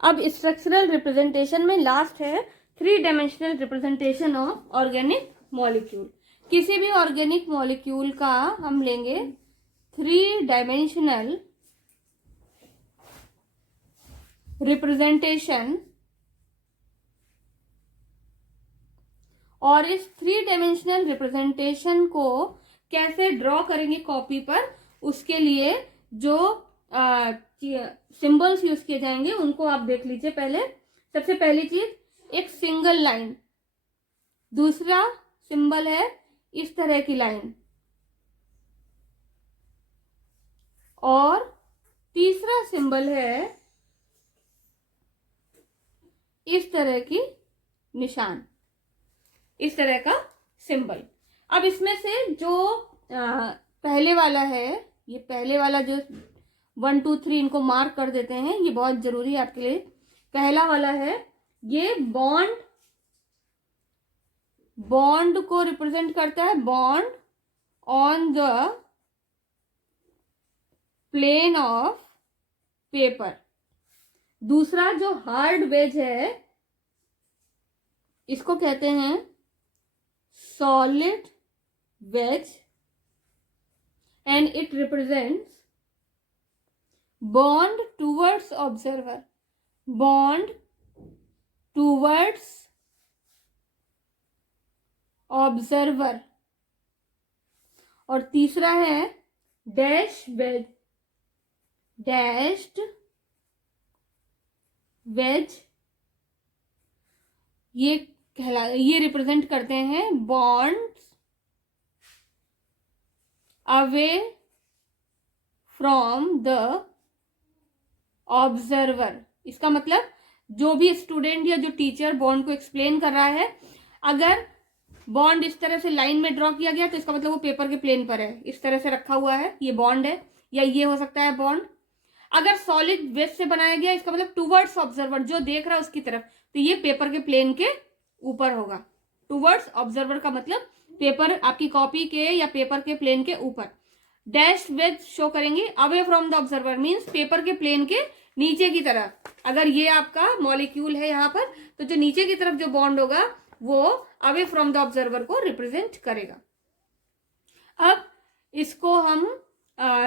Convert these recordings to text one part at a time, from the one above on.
अब structural representation में last है 3 dimensional representation of organic molecule. किसी भी ऑर्गेनिक मॉलिक्यूल का हम लेंगे 3 डायमेंशनल रिप्रेजेंटेशन, और इस 3 डायमेंशनल रिप्रेजेंटेशन को कैसे ड्रॉ करेंगे कॉपी पर, उसके लिए जो सिंबल्स यूज किए जाएंगे उनको आप देख लीजिए। पहले सबसे पहली चीज एक सिंगल लाइन, दूसरा सिंबल है इस तरह की लाइन, और तीसरा सिंबल है इस तरह की निशान, इस तरह का सिंबल। अब इसमें से जो पहले वाला है, ये पहले वाला जो 1 2 3 इनको मार्क कर देते हैं, ये बहुत जरूरी है आपके लिए। पहला वाला है ये बॉन्ड को रिप्रेजेंट करता है, bond on the plane of paper. दूसरा जो हार्ड वेज है इसको कहते हैं solid wedge, and it represents bond towards observer, bond towards observer। और तीसरा है डैश वेज, डैश्ड वेज, ये रिप्रेजेंट करते हैं bonds away from the observer. इसका मतलब जो भी स्टूडेंट या जो टीचर बॉन्ड को एक्सप्लेन कर रहा है, अगर बॉन्ड इस तरह से लाइन में ड्रॉ किया गया तो इसका मतलब वो पेपर के प्लेन पर है, इस तरह से रखा हुआ है, ये बॉन्ड है, या ये हो सकता है बॉन्ड। अगर सॉलिड वेज से बनाया गया, इसका मतलब टूवर्ड्स ऑब्जर्वर, जो देख रहा है उसकी तरफ, तो ये पेपर के प्लेन के ऊपर होगा। टूवर्ड्स ऑब्जर्वर का मतलब पेपर, आपकी कॉपी के या पेपर के प्लेन के ऊपर। डैश वेज शो करेंगे away from the observer, means paper के प्लेन के नीचे की तरफ। अगर ये आपका मॉलिक्यूल है यहाँ पर, तो जो नीचे की तरफ जो बॉन्ड होगा वो अवे फ्रॉम द ऑब्जर्वर को रिप्रेजेंट करेगा। अब इसको हम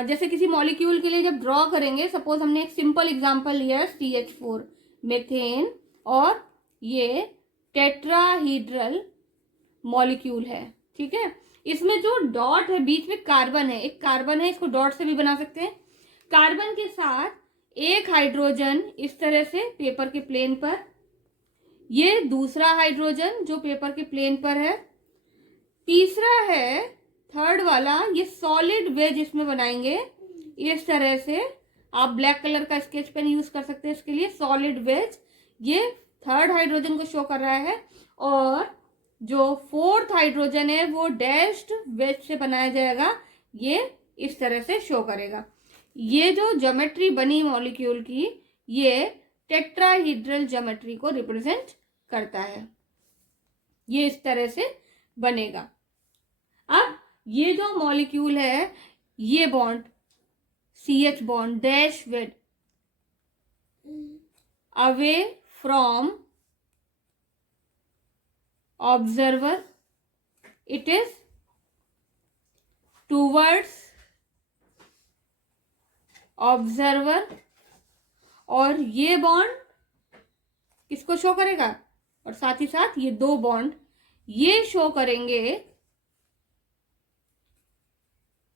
जैसे किसी मॉलिक्यूल के लिए जब ड्रॉ करेंगे, सपोज हमने एक सिंपल एग्जांपल लिया CH4 मेथेन, और ये टेट्राहीड्रल मॉलिक्यूल है, ठीक है। इसमें जो डॉट है बीच में कार्बन है, एक कार्बन है, इसको डॉट से भी बना सकते हैं। कार्बन के साथ एक हाइड्रोजन इस तरह से पेपर के प्लेन पर, ये दूसरा हाइड्रोजन जो पेपर के प्लेन पर है, तीसरा है थर्ड वाला, ये सॉलिड वेज इसमें बनाएंगे इस तरह से। आप ब्लैक कलर का स्केच पेन यूज कर सकते हैं इसके लिए। सॉलिड वेज ये थर्ड हाइड्रोजन को शो कर रहा है, और जो फोर्थ हाइड्रोजन है वो डैश्ड वेज से बनाया जाएगा, ये इस तरह से शो करेगा। ये जो ज्योमेट्री बनी मॉलिक्यूल की, ये टेट्राहीड्रल ज्योमेट्री को रिप्रेजेंट करता है, ये इस तरह से बनेगा। अब ये जो मॉलिक्यूल है, ये bond CH bond dash wedge away from observer, it is towards observer, और ये बॉन्ड किसको शो करेगा, और साथ ही साथ ये दो बॉन्ड ये शो करेंगे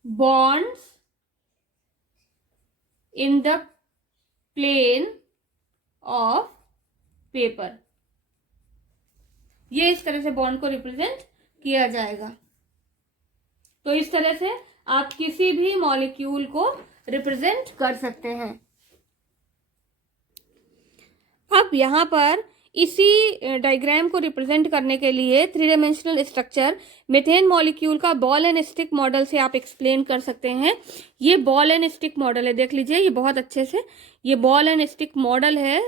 bonds in the plane of paper. ये इस तरह से बॉन्ड को रिप्रेजेंट किया जाएगा। तो इस तरह से आप किसी भी मॉलिक्यूल को रिप्रेजेंट कर सकते हैं। अब यहां पर इसी डायग्राम को रिप्रेजेंट करने के लिए 3 डायमेंशनल स्ट्रक्चर मेथेन मॉलिक्यूल का बॉल एंड स्टिक मॉडल से आप एक्सप्लेन कर सकते हैं। ये बॉल एंड स्टिक मॉडल है, देख लीजिए ये बहुत अच्छे से, ये बॉल एंड स्टिक मॉडल है।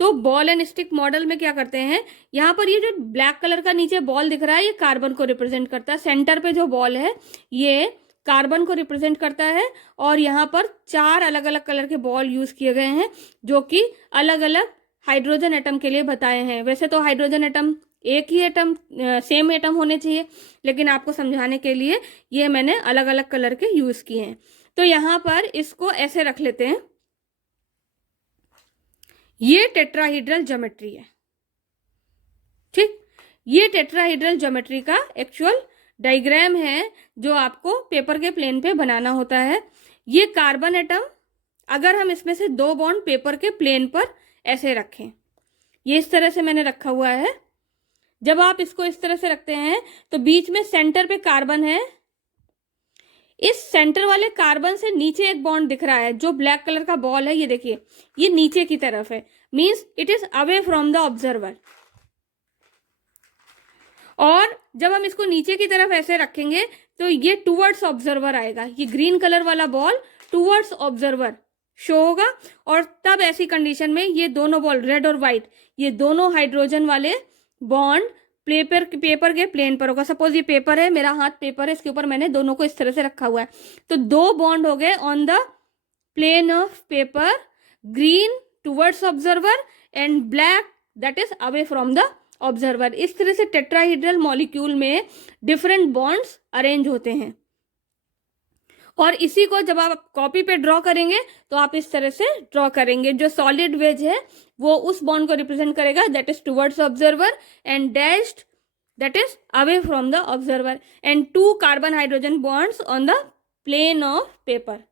तो बॉल एंड स्टिक मॉडल में क्या करते हैं, यहाँ पर ये जो ब्लैक कलर का नीचे बॉल दिख रहा है, ये कार्बन को रिप्रेजेंट करता है। सेंटर पे जो बॉल है ये कार्बन को रिप्रेजेंट करता है और यहाँ पर 4 अलग अलग कलर के बॉल यूज किए गए हैं जो कि अलग अलग हाइड्रोजन एटम के लिए बताए हैं। वैसे तो हाइड्रोजन एटम एक ही एटम सेम एटम होने चाहिए, लेकिन आपको समझाने के लिए ये मैंने अलग अलग कलर के यूज किए हैं। तो यहाँ पर इसको ऐसे रख लेते हैं, ये टेट्राहीड्रल ज्योमेट्री है। ठीक, ये टेट्राहीड्रल ज्योमेट्री का एक्चुअल डायग्राम है जो आपको पेपर के प्लेन पे बनाना होता है। ये कार्बन एटम, अगर हम इसमें से 2 बॉन्ड पेपर के प्लेन पर ऐसे रखें, ये इस तरह से मैंने रखा हुआ है। जब आप इसको इस तरह से रखते हैं तो बीच में सेंटर पे कार्बन है, इस सेंटर वाले कार्बन से नीचे एक बॉन्ड दिख रहा है, जो ब्लैक कलर का बॉल है, ये देखिए, ये नीचे की तरफ है, means it is away from the observer. और जब हम इसको नीचे की तरफ ऐसे रखेंगे तो ये टूवर्ड्स ऑब्जर्वर आएगा, ये ग्रीन कलर वाला बॉल टूवर्ड्स ऑब्जर्वर शो होगा। और तब ऐसी कंडीशन में ये दोनों बॉल, रेड और व्हाइट, ये दोनों हाइड्रोजन वाले बॉन्ड पेपर के प्लेन पर होगा। सपोज ये पेपर है, मेरा हाथ पेपर है, इसके ऊपर मैंने दोनों को इस तरह से रखा हुआ है, तो 2 बॉन्ड हो गए on the plane of paper, green towards observer and black that is away from the observer. इस तरह से टेट्राहीड्रल मॉलिक्यूल में डिफरेंट बॉन्ड्स अरेंज होते हैं। और इसी को जब आप कॉपी पे ड्रॉ करेंगे तो आप इस तरह से ड्रॉ करेंगे। जो सॉलिड वेज है वो उस बॉन्ड को रिप्रेजेंट करेगा that is towards observer, and dashed that is away from the observer, and 2 carbon hydrogen bonds on the plane of paper.